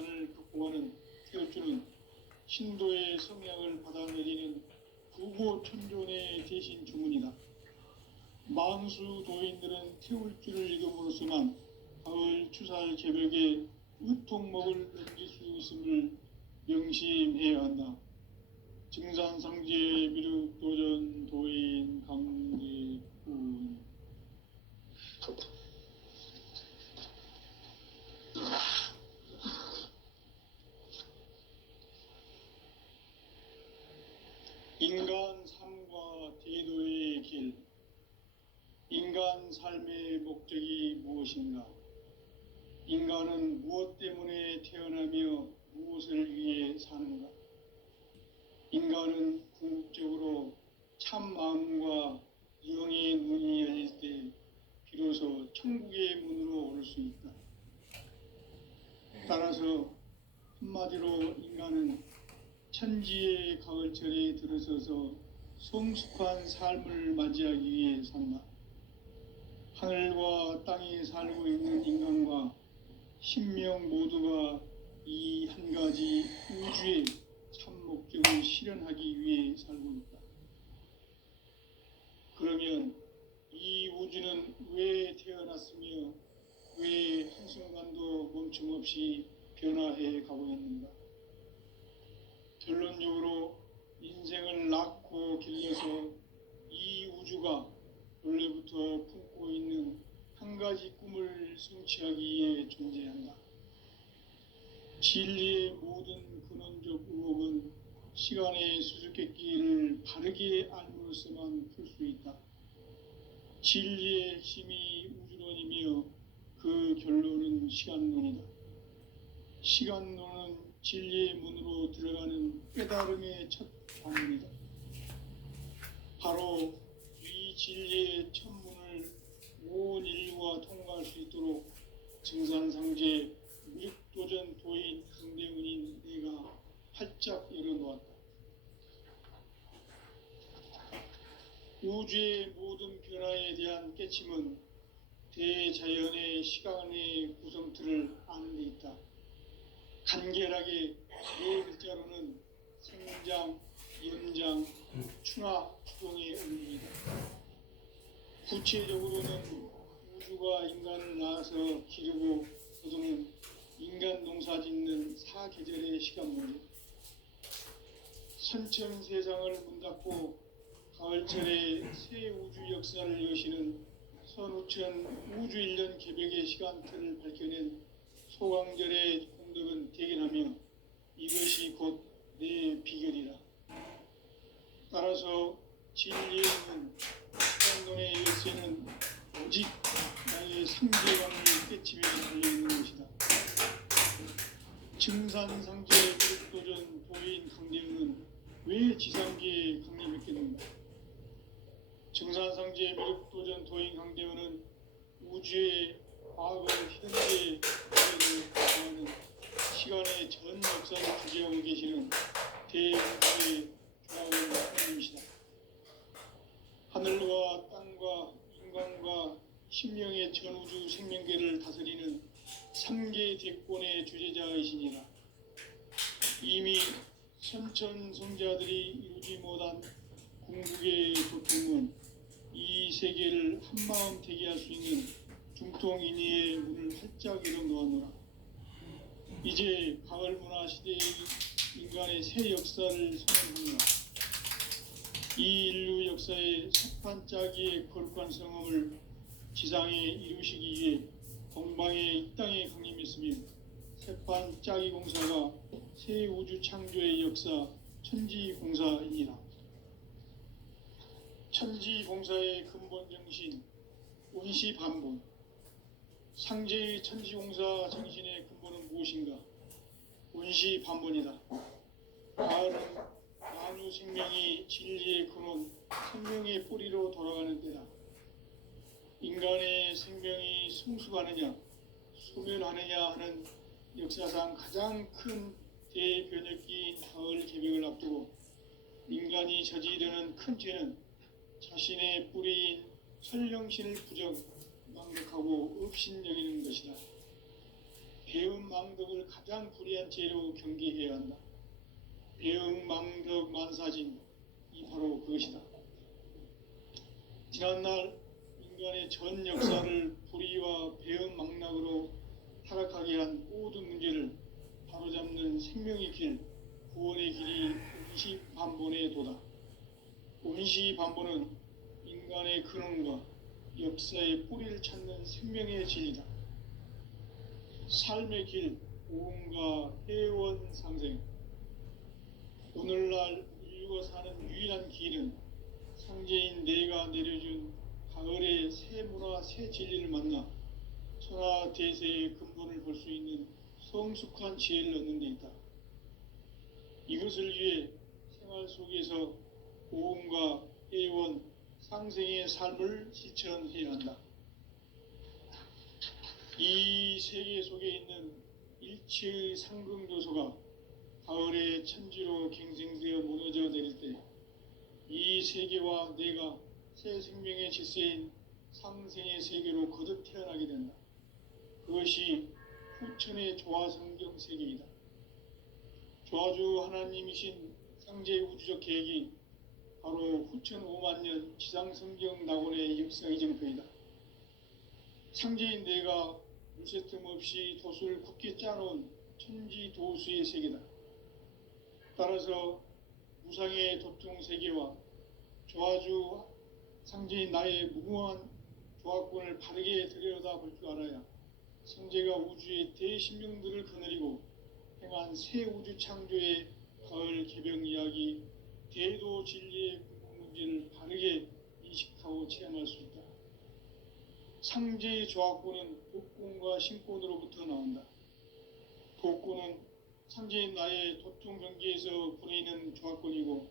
난을 극복하는 태울주는 신도의 성량을 받아내리는 부고천존의 대신 주문이다. 만수 도인들은 태울주를 읽음으로써만 가을 추살 개벽에 의통목을 넘길 수 있음을 명심해야 한다. 증산상제 미륵도전 도인 강대군. 인간 삶과 대도의 길. 인간 삶의 목적이 무엇인가? 인간은 무엇 때문에 태어나며 무엇을 위해 사는가? 인간은 궁극적으로 참 마음과 영의 눈이 열릴 때 비로소 천국의 문으로 오를 수 있다. 따라서 한마디로 인간은 천지의 가을철에 들어서서 성숙한 삶을 맞이하기 위해 산다. 하늘과 땅에 살고 있는 인간과 신명 모두가 이 한 가지 우주의 참 목적을 실현하기 위해 살고 있다. 그러면 이 우주는 왜 태어났으며 왜 한순간도 멈춤없이 변화해 가고 있는가? 결론적으로 인생을 낳고 길러서 이 우주가 원래부터 품고 있는 한 가지 꿈을 성취하기 위해 존재한다. 진리의 모든 근원적 의혹은 시간의 수수께끼를 바르게 알므로써만 풀 수 있다. 진리의 핵심이 우주론이며 그 결론은 시간론이다. 시간론은 진리의 문으로 들어가는 깨달음의 첫 방문이다. 바로 이 진리의 첫 문을 온 인류가 통과할 수 있도록 증산상제 미륵도전 도인 강대훈인 내가 활짝 열어놓았다. 우주의 모든 변화에 대한 깨침은 대자연의 시간의 구성틀을 아는 데 있다. 간결하게 네 글자로는 생장, 연장, 충하, 추동의 의미이다. 구체적으로는 우주가 인간을 낳아서 기르고 거두는 인간 농사 짓는 사계절의 시간물이다. 선천 세상을 문 닫고 가을철에 새 우주 역사를 여시는 선우천 우주 1년 개벽의 시간틀을 밝혀낸 소강절의 공덕은 대견하며 이것이 곧 내 비결이라. 따라서 진리에 있는 시간론의 열쇠는 오직 나의 상대감을 깨치며 달려있는 것이다. 증산상제 미륵도전 도인 강대훈은 왜 지상계에 강림했겠는가? 증산상제 미륵도전 도인 강대훈은 우주의 과거, 현재, 미래를 구성하는 시간의 전 역사를 주재하고 계시는 대우주의 조합원 하나님이시다. 하늘과 땅과 인간과 신명의 전우주 생명계를 다스리는 3계 대권의 주재자이시니라. 이미 선천성자들이 이루지 못한 궁극의 도통은 이 세계를 한마음 되게 할 수 있는 중통인의의 문을 활짝 열어놓았노라. 이제 가을 문화 시대의 인간의 새 역사를 선언하노라. 이 인류 역사의 석판짜기의 거룩한 성험을 지상에 이루시기 위해 동방의 이 땅에 강림했으며 세판짜기 공사가 새 우주 창조의 역사 천지공사이니라. 천지공사의 근본 정신 운시반본. 상제의 천지공사 정신의 근본은 무엇인가? 운시반본이다. 가을은 만유 생명이 진리의 근원, 생명의 뿌리로 돌아가는 때다. 인간의 생명이 성숙하느냐, 소멸하느냐 하는 역사상 가장 큰 대변혁기인 가을 개벽을 앞두고 인간이 저지르는 큰 죄는 자신의 뿌리인 설령신을 부정, 망각하고 업신 여기는 것이다. 배은망덕을 가장 불의한 죄로 경계해야 한다. 배은망덕 만사진, 이 바로 그것이다. 지난날 인간의 전 역사를 불의와 배은망락으로 타락하게 한 모든 문제를 바로잡는 생명의 길, 구원의 길이 운시반본의 도다. 운시반본은 인간의 근원과 역사의 뿌리를 찾는 생명의 진리다. 삶의 길, 오음과 해원 상생. 오늘날 인류가 사는 유일한 길은 상제인 내가 내려준 가을의 새 문화, 새 진리를 만나 천하 대세의 근본을 볼 수 있는 성숙한 지혜를 얻는 데 있다. 이것을 위해 생활 속에서 오음과 해원, 상생의 삶을 실천해야 한다. 이 세계 속에 있는 일체의 상승조소가 가을의 천지로 갱생되어 무너져 내릴 때 이 세계와 내가 새 생명의 질서인 상생의 세계로 거듭 태어나게 된다. 그것이 후천의 조화성경 세계이다. 조화주 하나님이신 상제 우주적 계획이 바로 후천 5만 년 지상성경 낙원의 역사의 정표이다. 상제인 내가 물새틈 없이 도수를 굳게 짜놓은 천지도수의 세계다. 따라서 무상의 도통 세계와 조화주 상제인 나의 무궁한 조화권을 바르게 들여다볼 줄 알아야 상제가 우주의 대신명들을 거느리고 행한 새 우주 창조의 가을 개병 이야기, 대도 진리의 문제를 바르게 인식하고 체험할 수 있다. 상제의 조화권은 독권과 신권으로부터 나온다. 독권은 상제인 나의 도통 경계에서 부리는 조화권이고,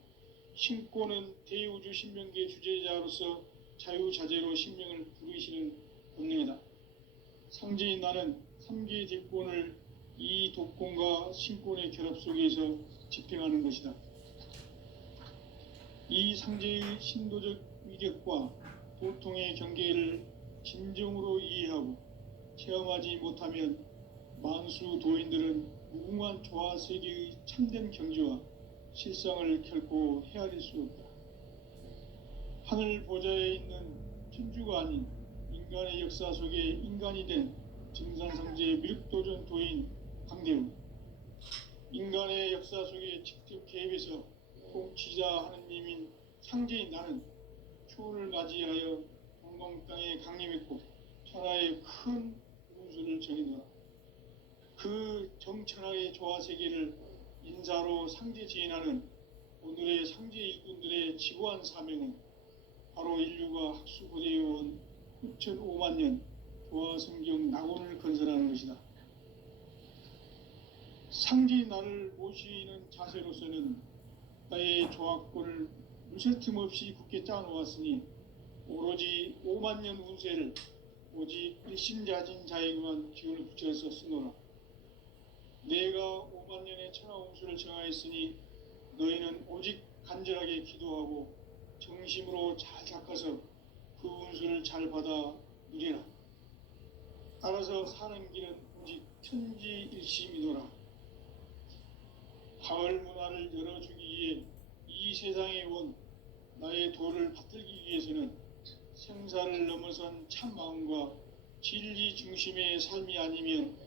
신권은 대우주 신명계 주제자로서 자유자재로 신명을 부르시는 본능이다. 상제인 나는 3개의 대권을 이 독권과 신권의 결합 속에서 집행하는 것이다. 이 상제의 신도적 위격과 도통의 경계를 진정으로 이해하고 체험하지 못하면 만수 도인들은 무궁한 조화 세계의 참된 경지와 실상을 결코 헤아릴 수 없다. 하늘 보좌에 있는 천주가 아닌 인간의 역사 속에 인간이 된 증산상제의 미륵도전 도인 강대우, 인간의 역사 속에 직접 개입해서 통치자 하느님인 상제인 나는 초를 맞이하여 동방 땅에 강림했고 천하의 큰 운수를 정해놓아 그 정천하의 조화 세계를 인사로 상제 지인하는 오늘의 상제 일꾼들의 지고한 사명은 바로 인류가 학수고대해온 6,5만 년 조화 성경 낙원을 건설하는 것이다. 상제인 나를 모시는 자세로서는 나의 조화권을 물새틈 없이 굳게 짜놓았으니 오로지 5만 년 운세를 오직 일심자진 자에게만 기운을 붙여서 쓰노라. 내가 5만 년의 천하 운수를 정하였으니 너희는 오직 간절하게 기도하고 정심으로 잘 닦아서 그 운수를 잘 받아 누리라. 따라서 사는 길은 오직 천지일심이노라. 가을 문화를 열어주기 위해 이 세상에 온 나의 도를 받들기 위해서는 생사를 넘어선 참 마음과 진리 중심의 삶이 아니면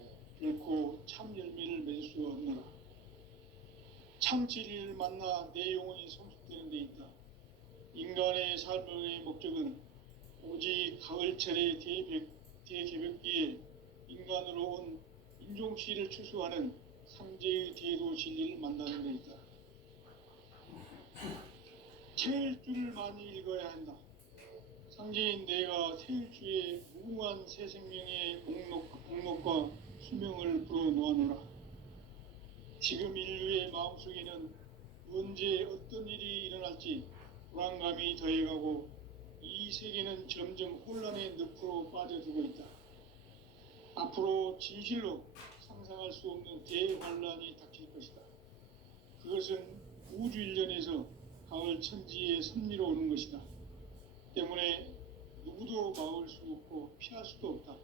결코 참 열매를 맺을 수 없노라. 참 진리를 만나 내 영혼이 성숙되는 데 있다. 인간의 삶의 목적은 오직 가을철의 대개벽기에 인간으로 온 인종시를 추수하는 상제의 대도 진리를 만나는 데 있다. 태일주를 많이 읽어야 한다. 상제인 내가 태일주의 무궁한 새 생명의 목록과 수명을 불어놓아노라. 지금 인류의 마음속에는 언제 어떤 일이 일어날지 불안감이 더해가고 이 세계는 점점 혼란의 늪으로 빠져들고 있다. 앞으로 진실로 상상할 수 없는 대환란이 닥칠 것이다. 그것은 우주 일련에서 가을 천지의 섭리로 오는 것이다. 때문에 누구도 막을 수 없고 피할 수도 없다.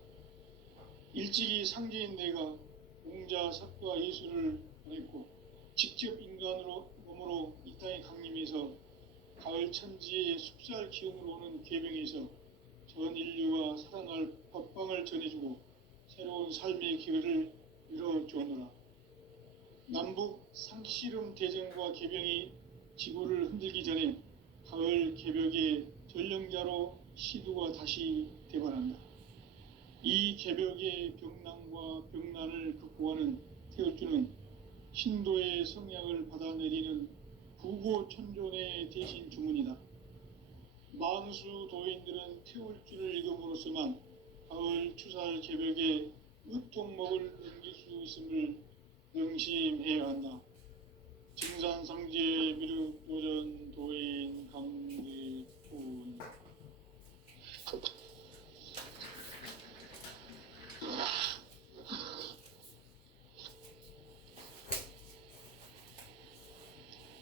일찍이 상제인 내가 공자 석과 예수를 보냈고 직접 인간으로 몸으로 이 땅에 강림해서 가을 천지의 숲살 기운으로 오는 계명에서 전 인류가 살아날 법방을 전해주고 새로운 삶의 기회를 열어주었노라. 남북 상씨름 대전과 계병이 지구를 흔들기 전에 가을 개벽의 전령자로 시두가 다시 대발한다. 이 개벽의 병난과 병난을 극복하는 태울주는 신도의 성약을 받아내리는 부고천존의 대신 주문이다. 만수 도인들은 태울주를 읽음으로써만 가을 추살 개벽의 으통목을 넘길 수 있음을 명심해야 한다. 증산상제 미륵도전 도인 강대군.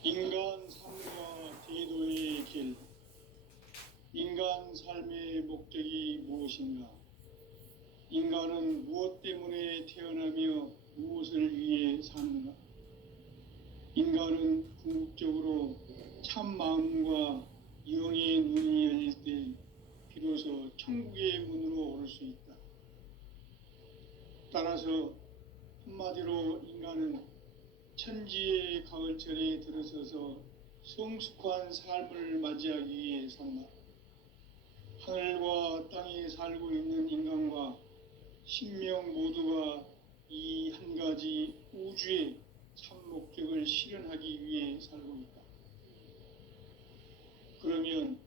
인간 삶과 제도의 길. 인간 삶의 목적이 무엇인가? 인간은 무엇 때문에 태어나며 무엇을 위해 사는가? 인간은 궁극적으로 참 마음과 영의 눈이 열릴 때 비로소 천국의 문으로 오를 수 있다. 따라서 한마디로 인간은 천지의 가을철에 들어서서 성숙한 삶을 맞이하기 위해 산다. 하늘과 땅에 살고 있는 인간과 신명 모두가 이 한 가지 우주의 참 목적을 실현하기 위해 살고 있다. 그러면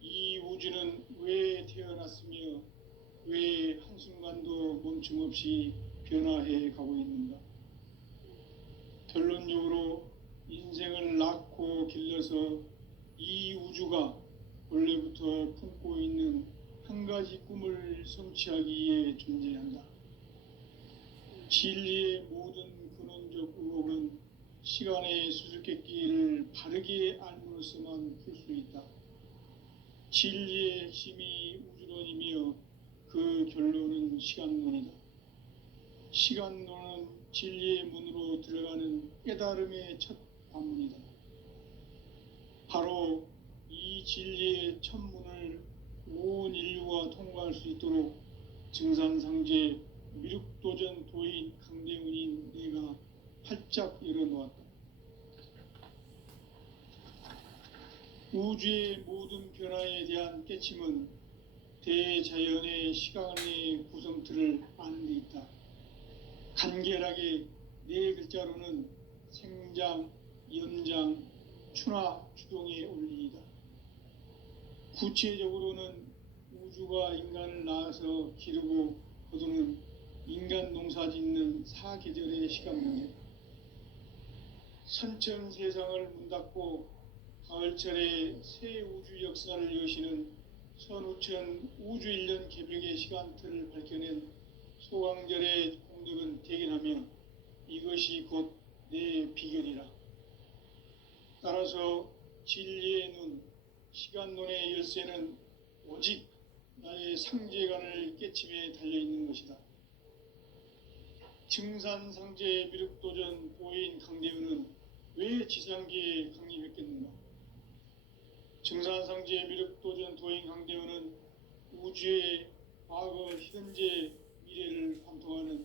이 우주는 왜 태어났으며 왜 한순간도 멈춤없이 변화해 가고 있는가? 결론적으로 인생을 낳고 길러서 이 우주가 원래부터 품고 있는 한 가지 꿈을 성취하기 위해 존재한다. 진리의 모든 근원적 의혹은 시간의 수수께끼를 바르게 알므로써만 풀 수 있다. 진리의 핵심이 우주론이며 그 결론은 시간론이다. 시간론은 진리의 문으로 들어가는 깨달음의 첫 관문이다. 바로 이 진리의 첫 문을 온 인류가 통과할 수 있도록 증산상제 미륵도전 도인 강대훈인 내가 활짝 열어놓았다. 우주의 모든 변화에 대한 깨침은 대자연의 시간의 구성틀을 아는 데 있다. 간결하게 네 글자로는 생장, 연장, 추나 추동의 원리이다. 구체적으로는 우주가 인간을 낳아서 기르고 거두는 인간 농사 짓는 사계절의 시간 문제. 선천 세상을 문 닫고 가을철에 새 우주 역사를 여시는 선우천 우주 1년 개벽의 시간틀을 밝혀낸 소강절의 공덕은 대견하며 이것이 곧 내 비결이라. 따라서 진리의 눈, 시간론의 열쇠는 오직 나의 상제관을 깨침에 달려있는 것이다. 증산상제 미륵도전 도인 강대훈은 왜 지상계에 강림했겠는가? 증산상제 미륵도전 도인 강대훈은 우주의 과거, 현재, 미래를 관통하는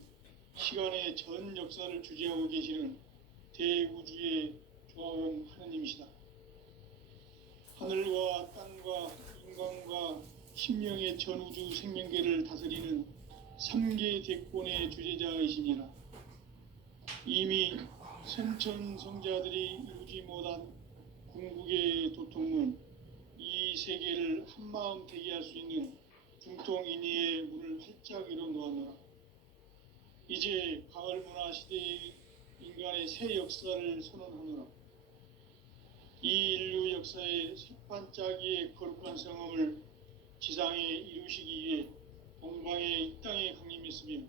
시간의 전 역사를 주재하고 계시는 대우주의 조화원 하느님이시다. 하늘과 땅과 인간과 심령의 전우주 생명계를 다스리는 3계 대권의 주제자이시니라. 이미 선천성자들이 이루지 못한 궁극의 도통문, 이 세계를 한마음 되게 할 수 있는 중통인의의 문을 활짝 열어놓았노라. 이제 가을 문화 시대의 인간의 새 역사를 선언하노라. 이 인류 역사의 새반짝이의 거룩한 성험을 지상에 이루시기 위해 동방의 이 땅에 강림했으며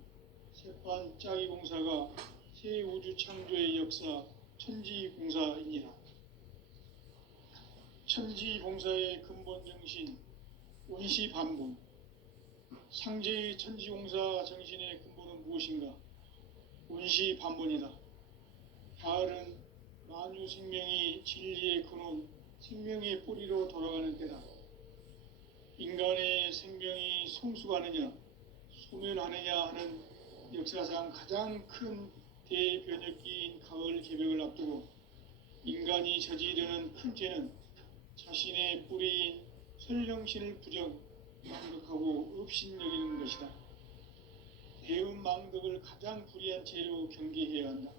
새반짝이 공사가 새 우주 창조의 역사 천지봉사이니라. 천지봉사의 근본 정신 원시반복. 상제의 천지공사 정신의 근본은 무엇인가? 운시 반본이다. 가을은 만유 생명이 진리의 근원, 생명의 뿌리로 돌아가는 때다. 인간의 생명이 성숙하느냐, 소멸하느냐 하는 역사상 가장 큰 대변혁기인 가을 개벽을 앞두고 인간이 저지르는 큰 죄는 자신의 뿌리인 설령신을 망각하고 업신여기는 것이다. 배은망덕을 가장 불의한 죄로 경계해야 한다.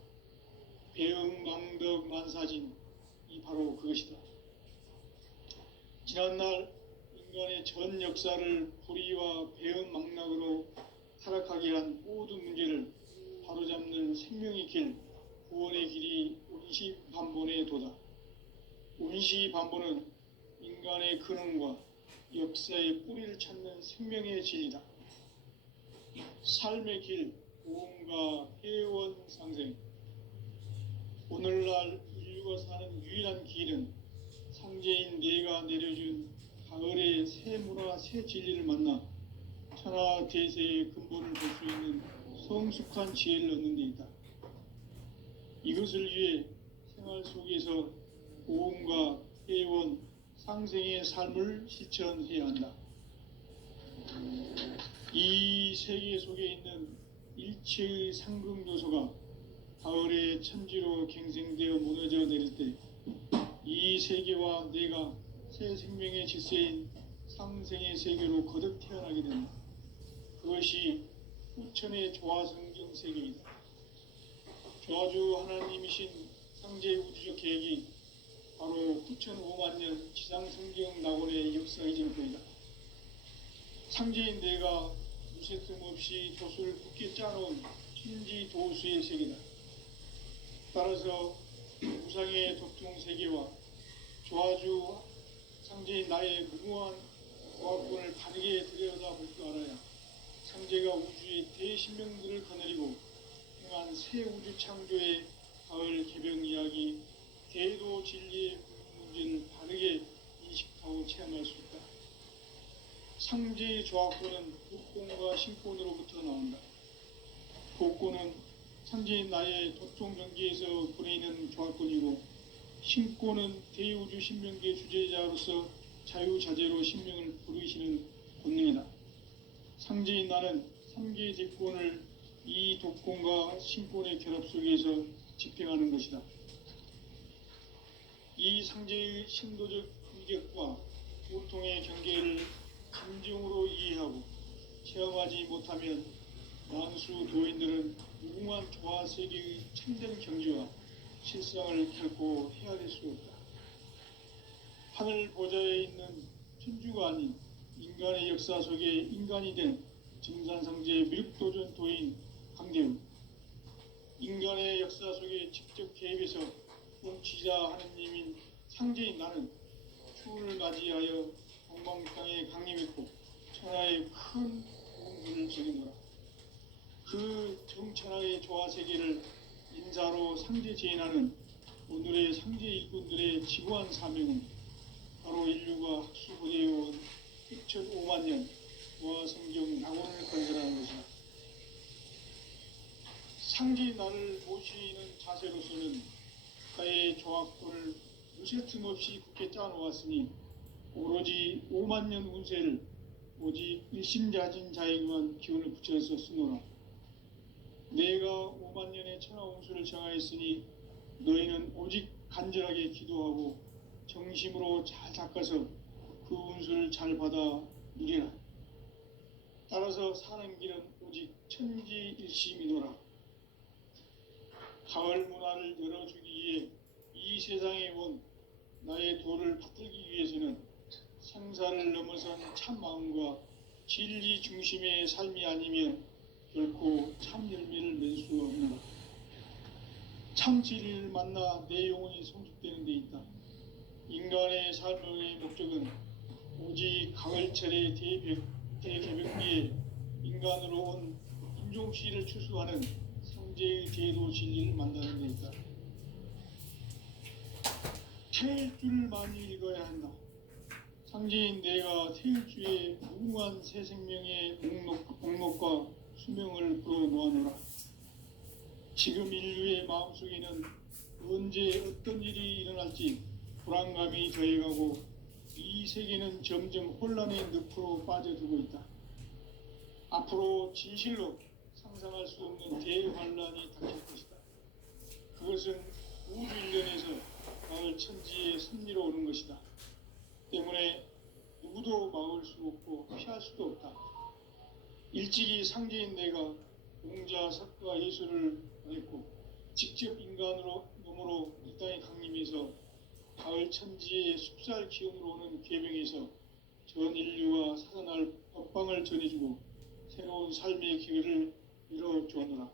배은망덕 만사진이 바로 그것이다. 지난날 인간의 전 역사를 불의와 배은망락으로 타락하게 한 모든 문제를 바로잡는 생명의 길, 구원의 길이 운시반본의 도다. 운시반본은 인간의 근원과 역사의 뿌리를 찾는 생명의 진리다. 삶의 길, 고음과 회원 상생. 오늘날 인류가 사는 유일한 길은 상제인 내가 내려준 가을의 새 문화, 새 진리를 만나 천하 대세의 근본을 볼 수 있는 성숙한 지혜를 얻는 데 있다. 이것을 위해 생활 속에서 고음과 회원, 상생의 삶을 실천해야 한다. 이 세계 속에 있는 일체의 상급 요소가 가을의 천지로 갱생되어 무너져 내릴 때 이 세계와 내가 새 생명의 질서인 상생의 세계로 거듭 태어나게 된다. 그것이 후천의 조화성경 세계이다. 조화주 하나님이신 상제 우주적 계획이 바로 후천 5만년 지상성경 낙원의 역사의 전표이다. 상제인 내가 무쇠 틈 없이 도수를 굳게 짜놓은 천지 도수의 세계다. 따라서 우상의 도통 세계와 조화주 상제인 나의 무모한 조합권을 바르게 들여다볼 줄 알아야 상제가 우주의 대신명들을 거느리고 행한 새 우주 창조의 가을 개벽 이야기, 대도 진리의 문제를 바르게 인식하고 체험할 수 있다. 상제의 조합권은 복권과 신권으로부터 나온다. 복권은 상제인 나의 도통 경계에서 보내는 조합권이고 신권은 대우주 신명계 주제자로서 자유자재로 신명을 부르시는 권능이다. 상제인 나는 3개의 대권을 이 독권과 신권의 결합 속에서 집행하는 것이다. 이 상제의 신도적 위격과 고통의 경계를 진정으로 이해하고 체험하지 못하면 만수 도인들은 무궁한 조화세계의 참된 경지와 실상을 결코 헤아릴 수 없다. 하늘 보좌에 있는 천주가 아닌 인간의 역사 속에 인간이 된 증산상제 미륵도전 도인 강대우, 인간의 역사 속에 직접 개입해서 통치자 하느님인 상제인 나는 추운을 맞이하여 동방땅에 강림했고 천하의 큰 공부를 적인 거라. 그 정천하의 조화세계를 인자로 상제 제인하는 오늘의 상제 일꾼들의 지구한 사명은 바로 인류가 학수부대해온 6,500년 조화성경 낙원을 건설하는 것이다. 상제인 나를 모시는 자세로서는 가의 조합권을 무쇠 틈 없이 굳게 짜놓았으니 오로지 5만년 운세를 오직 일심자진 자에게만 기운을 붙여서 쓰노라. 내가 5만년의 천하운수를 정하였으니 너희는 오직 간절하게 기도하고 정심으로 잘 닦아서 그 운수를 잘 받아 누리라. 따라서 사는 길은 오직 천지일심이노라. 가을 문화를 열어주기 위해 이 세상에 온 나의 도를 받들기 위해서는 생사를 넘어선 참 마음과 진리 중심의 삶이 아니면 결코 참 열매를 낼 수 없노라. 참 진리를 만나 내 영혼이 성숙되는 데 있다. 인간의 삶의 목적은 오직 가을철의 대개벽기에 인간으로 온 인종시를 추수하는 성제의 제도 진리를 만나는 데 있다. 태일주를 많이 읽어야 한다. 상제인 내가 태일주의 무궁한 새 생명의 목록과 수명을 불어 놓아노라. 지금 인류의 마음속에는 언제 어떤 일이 일어날지 불안감이 더해가고 이 세계는 점점 혼란의 늪으로 빠져들고 있다. 앞으로 진실로 상상할 수 없는 대환란이 닥칠 것이다. 그것은 우주 일련에서 마을 천지의 섭리로 오는 것이다. 때문에 누구도 막을 수 없고 피할 수도 없다. 일찍이 상제인 내가 공자, 석가, 예수를 보냈고 직접 인간으로 몸으로 이 땅에 강림해서 가을 천지의 숲살 기운으로 오는 계명에서 전 인류와 살아날 법방을 전해주고 새로운 삶의 기회를 이뤄주었노라.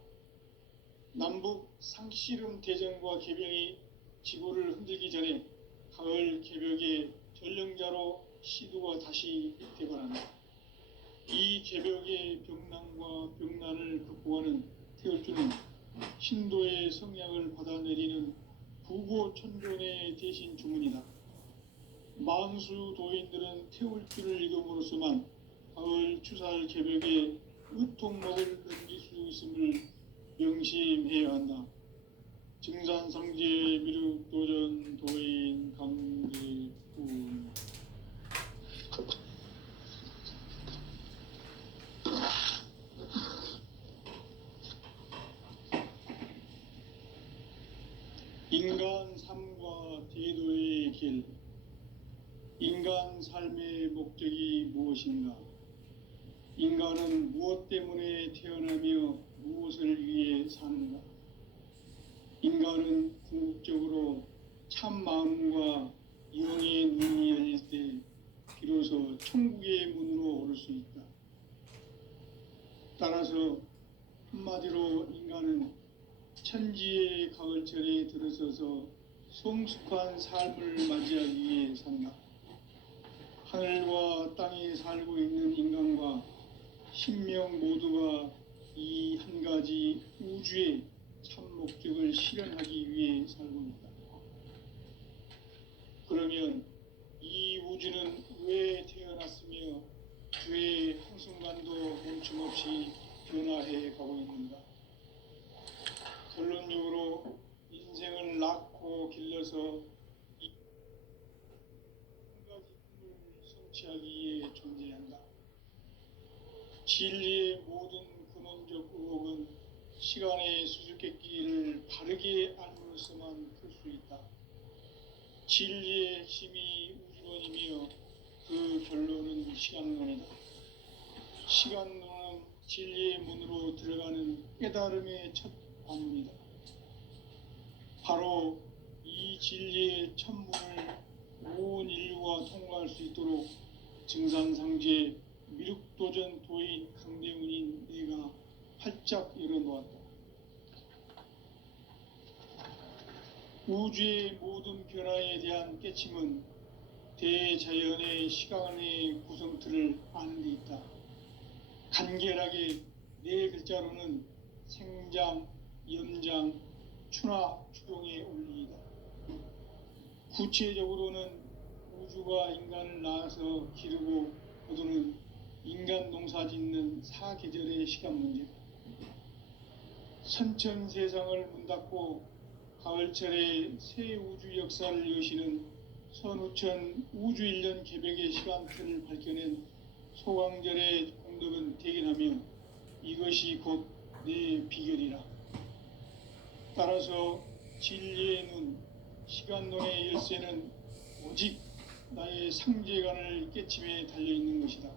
남북 상씨름 대전과 계병이 지구를 흔들기 전에 가을 개벽의 전령자로 시두가 다시 대발한다. 이 개벽의 병난과 병난을 극복하는 태울주는 신도의 성약을 받아내리는 부고천존의 대신 주문이다. 만수 도인들은 태울주를 읽음으로써만 가을 추살 개벽의 의통목을 넘길 수 있음을 명심해야 한다. 증산상제 미륵도전 도인 강대군. 인간 삶과 대도의 길. 인간 삶의 목적이 무엇인가? 인간은 무엇 때문에 태어나며 무엇을 위해 사는가? 인간은 궁극적으로 참 마음과 영의 눈이 열릴 때 비로소 천국의 문으로 오를 수 있다. 따라서 한마디로 인간은 천지의 가을철에 들어서서 성숙한 삶을 맞이하기 위해 산다. 하늘과 땅에 살고 있는 인간과 신명 모두가 이 한 가지 우주의 참 목적을 실현하기 위해 살고 있다. 그러면 이 우주는 왜 태어났으며 왜 한순간도 멈춤없이 변화해 가고 있는가? 결론적으로 인생을 낳고 길러서 이 한 가지 꿈을 성취하기 위해 존재한다. 진리의 모든 근원적 의혹은 시간의 수수께끼를 바르게 알므로서만 풀 수 있다. 진리의 핵심이 우주론이며 그 결론은 시간론이다. 시간론은 진리의 문으로 들어가는 깨달음의 첫 관문이다. 바로 이 진리의 천문을 온 인류가 통과할 수 있도록 증산상제 미륵도전 도인 강대문인 내가 활짝 열어놓았다. 우주의 모든 변화에 대한 깨침은 대자연의 시간의 구성틀을 아는 데 있다. 간결하게 네 글자로는 생장, 염장, 추나 추동의 원리이다. 구체적으로는 우주가 인간을 낳아서 기르고 거두는 인간 농사 짓는 사계절의 시간 문제. 선천 세상을 문 닫고 가을철에 새 우주 역사를 여시는 선우천 우주일년 개벽의 시간틀을 밝혀낸 소강절의 공덕은 대견하며 이것이 곧 내 비결이라. 따라서 진리의 눈, 시간론의 열쇠는 오직 나의 상제관을 깨침에 달려있는 것이다.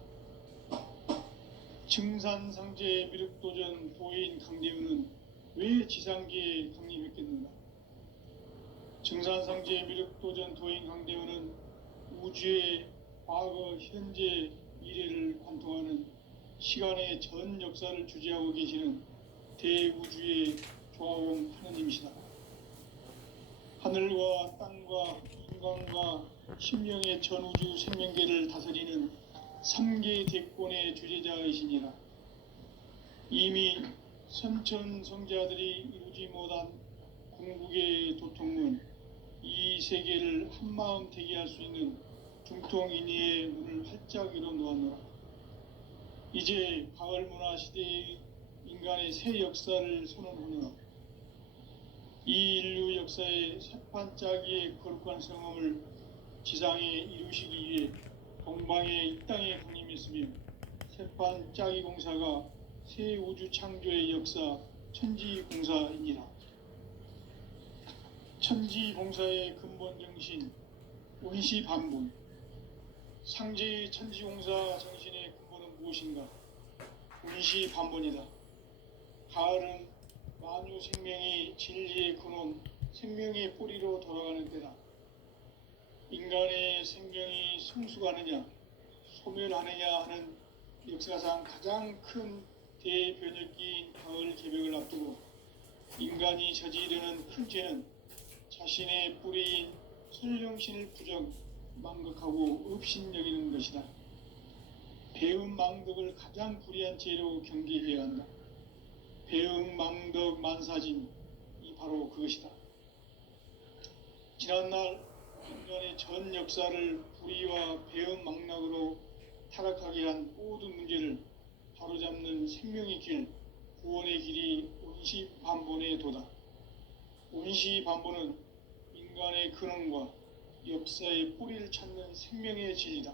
증산상제 미륵도전 도인 강대우는 왜 지상계에 강림했겠는가? 증산상제 미륵도전 도인 강대우는 우주의 과거, 현재, 미래를 관통하는 시간의 전 역사를 주재하고 계시는 대우주의 조화원 하느님이시다. 하늘과 땅과 인간과 심령의 전우주 생명계를 다스리는 3계 대권의 주재자이시니라. 이미 선천성자들이 이루지 못한 궁극의 도통문, 이 세계를 한마음 되게 할 수 있는 중통인의의 문을 활짝 열어놓았노라. 이제 가을문화 시대의 인간의 새 역사를 선언하노라. 이 인류 역사의 새판짜기의 거룩한 성험을 지상에 이루시기 위해 동방에 이 땅에 강림했으며 새판짜기 공사가 새 우주 창조의 역사 천지공사이니라. 천지공사의 근본 정신 원시반본. 상제의 천지공사 정신의 근본은 무엇인가? 원시반본이다. 가을은 만유 생명이 진리의 근원, 생명의 뿌리로 돌아가는 때다. 인간의 생명이 성숙하느냐, 소멸하느냐 하는 역사상 가장 큰 대변혁기인 가을 개벽을 앞두고 인간이 저지르는 큰 죄는 자신의 뿌리인 설령신을 부정, 망극하고 업신여기는 것이다. 배음 망덕을 가장 불의한 죄로 경계해야 한다. 배음 망덕 만사진이 바로 그것이다. 지난날 인간의 전 역사를 불의와 배음 망락으로 타락하게 한 모든 문제를 바로잡는 생명의 길, 구원의 길이 원시반본의 도다. 원시반본은 인간의 근원과 역사의 뿌리를 찾는 생명의 진리다.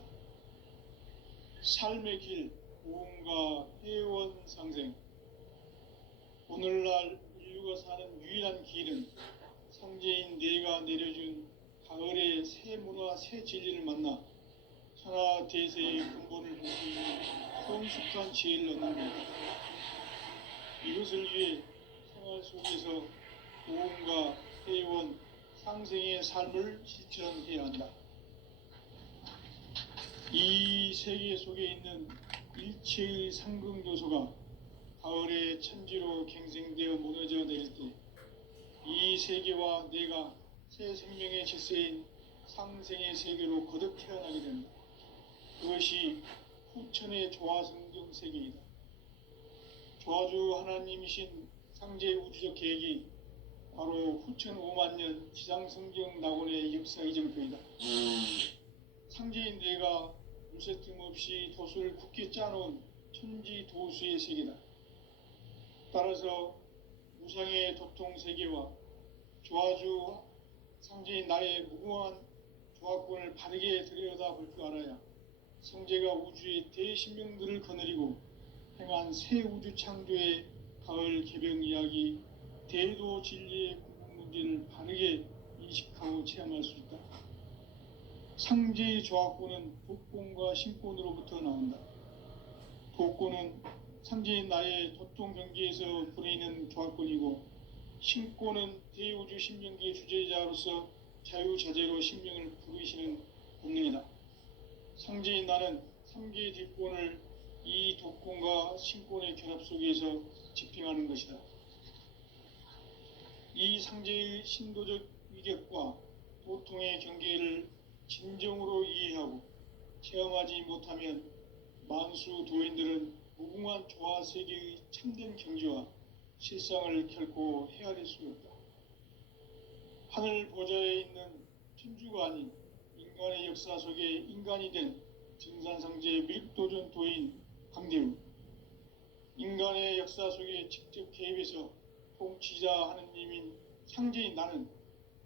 삶의 길, 보험과 회원 상생. 오늘날 인류가 사는 유일한 길은 상제인 내가 내려준 가을의 새 문화, 새 진리를 만나 천하 대세의 근본을 볼 수 있는 성숙한 지혜를 얻는 것. 이것을 위해 생활 속에서 보험과 회원, 상생의 삶을 실천해야 한다. 이 세계 속에 있는 일체의 상승요소가 가을의 천지로 갱생되어 무너져 내릴 때 이 세계와 내가 새 생명의 질서인 상생의 세계로 거듭 태어나게 된다. 그것이 후천의 조화성경 세계이다. 조화주 하나님이신 상제 우주적 계획이 바로 후천 5만 년 지상성경 낙원의 역사 이정표이다. 상제인 내가 물새틈 없이 도수를 굳게 짜놓은 천지 도수의 세계다. 따라서 무상의 도통 세계와 조화주 상제인 나의 무궁한 조화권을 바르게 들여다볼 줄 알아야 성제가 우주의 대신명들을 거느리고 행한 새 우주 창조의 가을 개벽 이야기, 대도 진리의 궁극 문제를 바르게 인식하고 체험할 수 있다. 상제의 조화권은 독권과 신권으로부터 나온다. 독권은 상제인 나의 도통 경계에서 부리는 조화권이고, 신권은 대우주 신명기의 주제자로서 자유자재로 신명을 부르시는 본능이다. 상제인 나는 3개의 뒷권을 이 독권과 신권의 결합 속에서 집행하는 것이다. 이 상제의 신도적 위격과 도통의 경계를 진정으로 이해하고 체험하지 못하면 만수 도인들은 무궁한 조화 세계의 참된 경지와 실상을 결코 헤아릴 수 없다. 하늘 보좌에 있는 천주가 아닌 인간의 역사 속에 인간이 된 증산상제 밀도전 도인 강대우, 인간의 역사 속에 직접 개입해서 통치자 하느님인 상제인 나는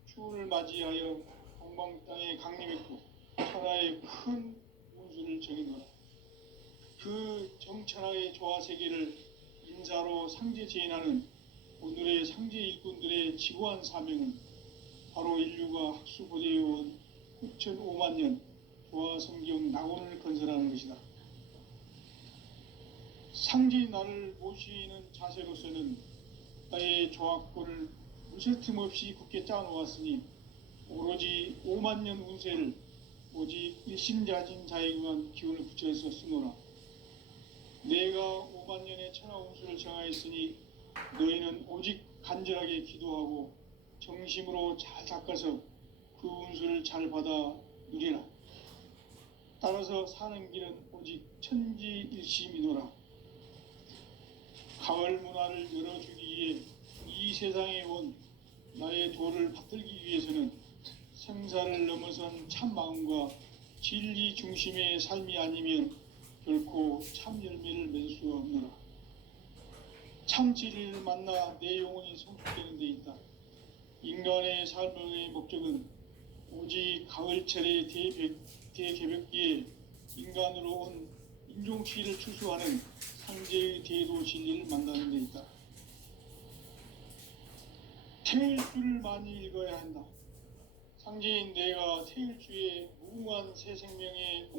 추운을 맞이하여 동방 땅에 강림했고 천하의 큰 운수를 정해놓았다. 그 정천하의 조화 세계를 인사로 상제 제인하는 오늘의 상제 일꾼들의 지고한 사명은 바로 인류가 학수고대해온 후천 5만 년 조화 성경 낙원을 건설하는 것이다. 상제인 나를 모시는 자세로서는 나의 조화권을 물새틈 없이 굳게 짜놓았으니 오로지 5만 년 운세를 오직 일심자진 자에게만 기운을 붙여서 쓰노라. 내가 5만 년의 천하 운수를 정하였으니 너희는 오직 간절하게 기도하고 정심으로 잘 닦아서 그 운수를 잘 받아 누리라. 따라서 사는 길은 오직 천지일심이노라. 가을 문화를 열어주기 위해 이 세상에 온 나의 도를 받들기 위해서는 생사를 넘어선 참 마음과 진리 중심의 삶이 아니면 결코 참 열매를 맺을 수 없노라. 참 진리를 만나 내 영혼이 성숙되는 데 있다. 인간의 삶의 목적은 오직 가을철의 대개벽기에 인간으로 온 인종치를 추수하는 상제의 대도 진리를 만나는 데 있다. 태일주를 많이 읽어야 한다. 상제인 내가 태일주의 무궁한 새 생명의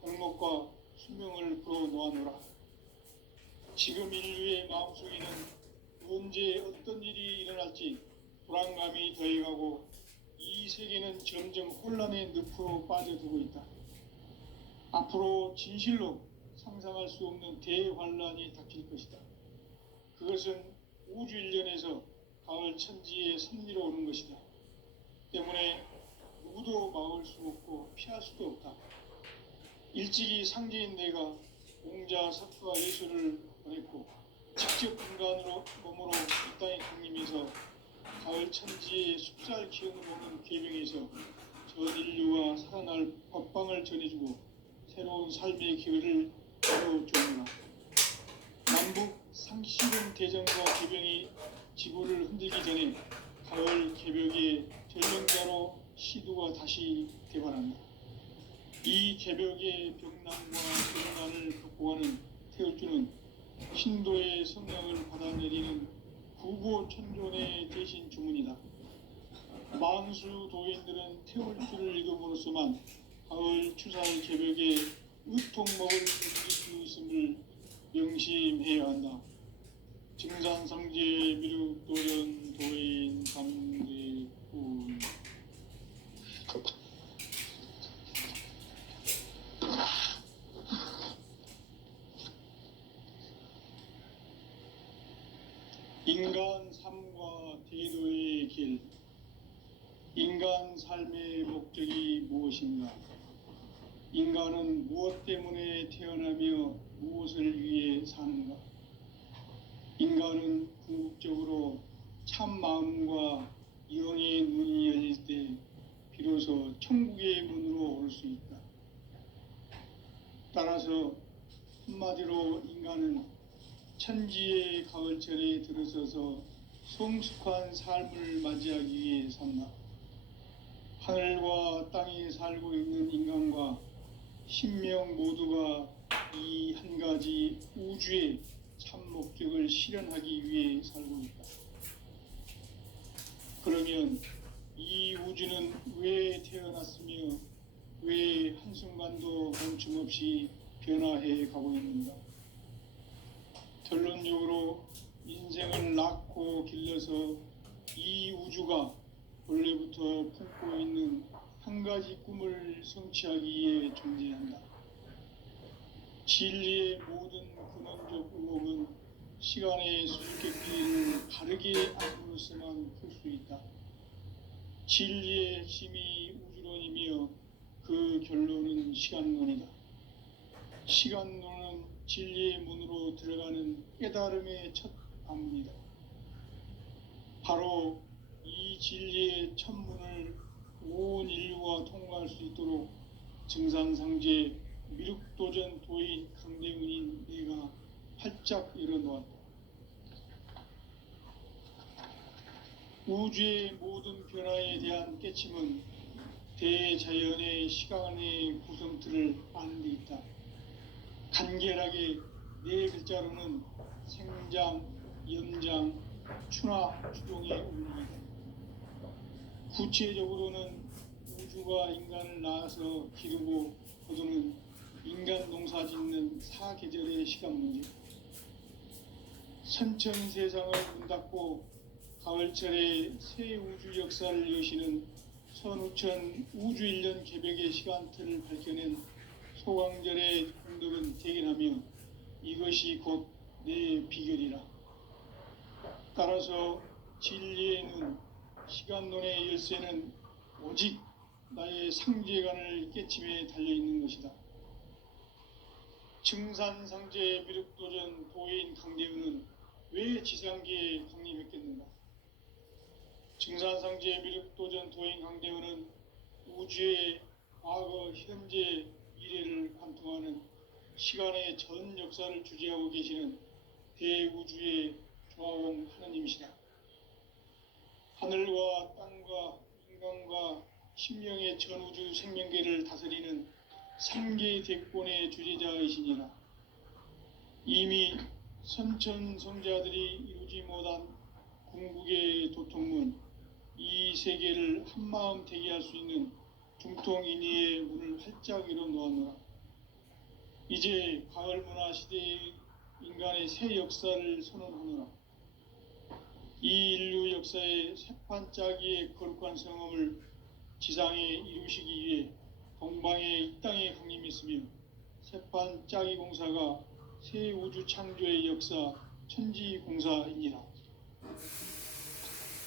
공록과 수명을 불어놓아노라. 지금 인류의 마음속에는 언제 어떤 일이 일어날지 불안감이 더해가고 이 세계는 점점 혼란의 늪으로 빠져들고 있다. 앞으로 진실로 상상할 수 없는 대환란이 닥칠 것이다. 그것은 우주 일련에서 가을 천지의 섭리로 오는 것이다. 때문에 누구도 막을 수 없고 피할 수도 없다. 일찍이 상제인 내가 공자, 석과 예수를 보냈고 직접 인간으로 몸으로 이 땅에 강림해서 가을 천지의 숲살 기운을 오는 계명에서 전 인류가 살아날 법방을 전해주고 새로운 삶의 기회를 열어주느라. 남북 상실은 대전과 개병이 지구를 흔들기 전에 가을 개벽의 전령자로 시도가 다시 개발한다. 이 개벽의 벽난과 벽난을 극복하는 태울주는 신도의 성령을 받아내리는 구보천존의 대신 주문이다. 만수 도인들은 태울주를 읽음으로써만 가을 추살 개벽의 의통목을 느낄 수 있음을 명심해야 한다. 증산상제 미륵도련 도인 감대군. 인간 삶과 대도의 길. 인간 삶의 목적이 무엇인가? 인간은 무엇 때문에 태어나며 무엇을 위해 사는가? 인간은 궁극적으로 참 마음과 영의 눈이 열릴 때 비로소 천국의 문으로 올 수 있다. 따라서 한마디로 인간은 천지의 가을철에 들어서서 성숙한 삶을 맞이하기 위해 산다. 하늘과 땅에 살고 있는 인간과 신명 모두가 이 한 가지 우주의 참 목적을 실현하기 위해 살고 있다. 그러면 이 우주는 왜 태어났으며 왜 한순간도 멈춤없이 변화해 가고 있는가? 결론적으로 인생을 낳고 길러서 이 우주가 원래부터 품고 있는 한 가지 꿈을 성취하기 위해 존재한다. 진리의 모든 근원적 의혹은 시간의 수수께끼를 바르게 알므로서만 풀 수 있다. 진리의 핵심이 우주론이며 그 결론은 시간론이다. 시간론은 진리의 문으로 들어가는 깨달음의 첫 방문이다. 바로 이 진리의 첫 문을 온 인류가 통과할 수 있도록 증산상제 미륵도전 도인 강대훈인 내가 활짝 열어놓았다. 우주의 모든 변화에 대한 깨침은 대자연의 시간의 구성틀을 아는 데 있다. 간결하게 네 글자로는 생장, 연장, 추나 추동의 원리이다. 구체적으로는 우주가 인간을 낳아서 기르고 거두는 인간 농사 짓는 사계절의 시간 문제. 선천 세상을 문 닫고 가을철에 새 우주 역사를 여시는 선우천 우주일년 개벽의 시간틀을 밝혀낸 소강절의 공덕은 대견하며 이것이 곧 내 비결이라. 따라서 진리의 눈, 시간론의 열쇠는 오직 나의 상제관을 깨침에 달려있는 것이다. 증산상제 미륵도전 도인 강대훈은 왜 지상계에 강림했겠는가? 증산상제 미륵도전 도인 강대훈은 우주의 과거, 현재, 미래를 관통하는 시간의 전 역사를 주재하고 계시는 대우주의 조화공 하느님이시다. 하늘과 땅과 인간과 심령의 전우주 생명계를 다스리는 삼계 대권의 주제자이시니라. 이미 선천성자들이 이루지 못한 궁극의 도통문, 이 세계를 한마음 되게 할 수 있는 중통인의의 문을 활짝 열어 놓았노라. 이제 가을 문화 시대의 인간의 새 역사를 선언하노라. 이 인류 역사의 새판짜기의 거룩한 성험을 지상에 이루시기 위해 동방의 이 땅에 강림했으며 새판짜기 공사가 새 우주 창조의 역사 천지공사이니라.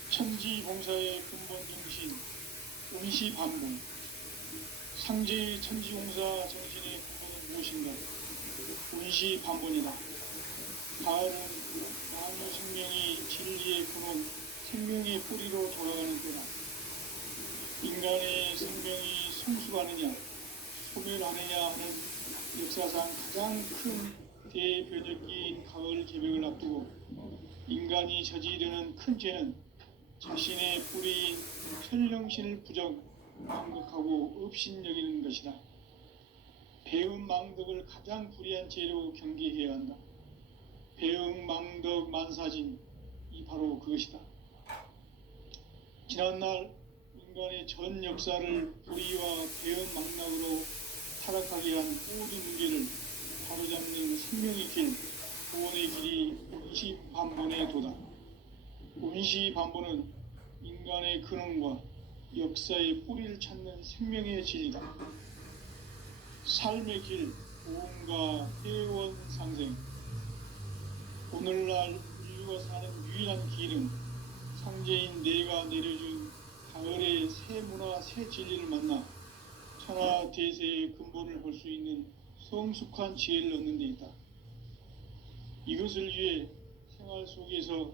천지공사의 근본 정신 운시반본. 상제의 천지공사 정신의 근본은 무엇인가? 운시반본이다. 가을은 만유 생명이 진리의 근원, 생명의 뿌리로 돌아가는 때다. 인간의 생명이 성숙하느냐, 소멸하느냐 하는 역사상 가장 큰 대변혁기인 가을 개벽을 앞두고 인간이 저지르는 큰 죄는 자신의 뿌리인 현령신을 망각하고 업신여기는 것이다. 배은망덕을 가장 불의한 죄로 경계해야 한다. 배은망덕 만사진, 이 바로 그것이다. 지난날 인간의 전 역사를 불의와 배은망락으로 타락하게 한 모든 문제를 바로잡는 생명의 길, 구원의 길이 운시반본의 도다. 운시반본은 인간의 근원과 역사의 뿌리를 찾는 생명의 진리다. 삶의 길, 보험과 회원 상생. 오늘날 인류가 사는 유일한 길은 상제인 내가 내려준 가을의 새 문화, 새 진리를 만나 천하 대세의 근본을 볼 수 있는 성숙한 지혜를 얻는 데 있다. 이것을 위해 생활 속에서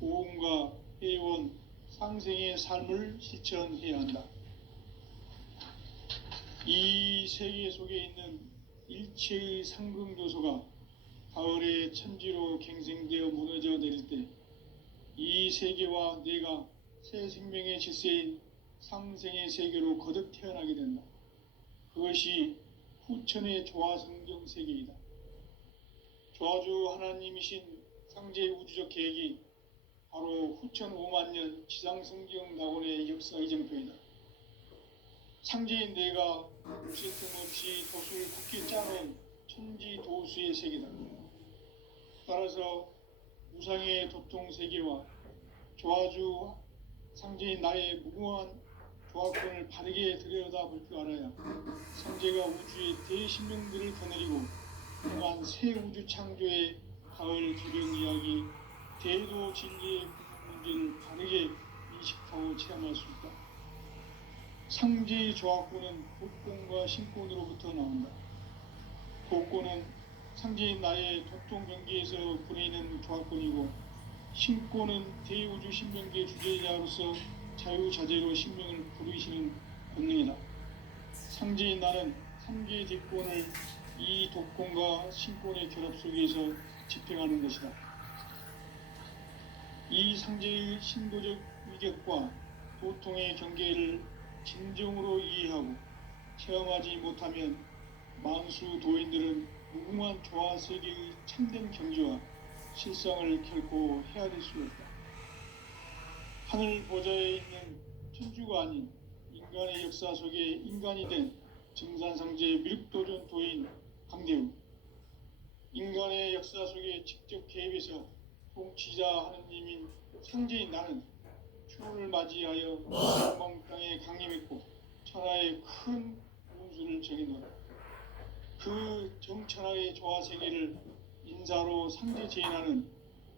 보험과 회원, 상생의 삶을 실천해야 한다. 이 세계 속에 있는 일체의 상승요소가 가을의 천지로 갱생되어 무너져 내릴 때 이 세계와 내가 새 생명의 질서인 상생의 세계로 거듭 태어나게 된다. 그것이 후천의 조화성경 세계이다. 조화주 하나님이신 상제 우주적 계획이 바로 후천 5만 년 지상성경 낙원의 역사 이정표이다. 상제인 내가 무쇠 틈없이 도수를 굳게 짜놓은 천지도수의 세계다. 따라서 무상의 도통 세계와 조화주 상제인 나의 무궁한 조화권을 바르게 들여다볼 줄 알아야 상제가 우주의 대신명들을 거느리고 또한 새 우주 창조의 가을 개벽 이야기, 대도 진리의 문제를 바르게 인식하고 체험할 수 있다. 상제의 조화권은 복권과 신권으로부터 나온다. 복권은 상제인 나의 도통 경계에서 부리는 조화권이고, 신권은 대우주 신명계 주제자로서 자유자재로 신명을 부르시는 본능이다. 상제인 나는 삼계 뒷권을 이 독권과 신권의 결합 속에서 집행하는 것이다. 이 상제의 신도적 위격과 도통의 경계를 진정으로 이해하고 체험하지 못하면 만수 도인들은 무궁한 조화 세계의 참된 경지와 실상을 결코 헤아릴 수 없다. 하늘 보좌에 있는 천주가 아닌 인간의 역사 속에 인간이 된 증산상제 밀도전 도인 강대우, 인간의 역사 속에 직접 개입해서 통치자 하느님인 상제인 나는 추운을 맞이하여 동방 땅에 강림했고 천하의 큰 운수를 정해놓았다. 그 정천하의 조화세계를 인사로 상제 제인하는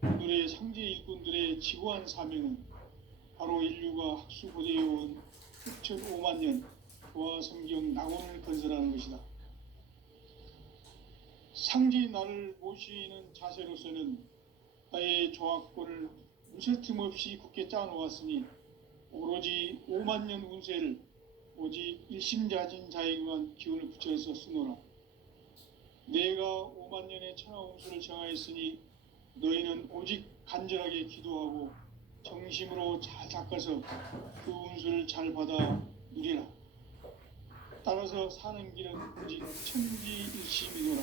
오늘의 상제 일꾼들의 지구한 사명은 바로 인류가 학수고대해온 6,5만 년 조화성경 낙원을 건설하는 것이다. 상제인 나를 모시는 자세로서는 나의 조화권을 무쇠틈 없이 굳게 짜놓았으니 오로지 5만 년 운세를 오직 일심자진 자에게만 기운을 붙여서 쓰노라. 내가 5만 년의 천하 운수를 정하였으니 너희는 오직 간절하게 기도하고 정심으로 잘 닦아서 그 운수를 잘 받아 누리라. 따라서 사는 길은 오직 천지일심이노라.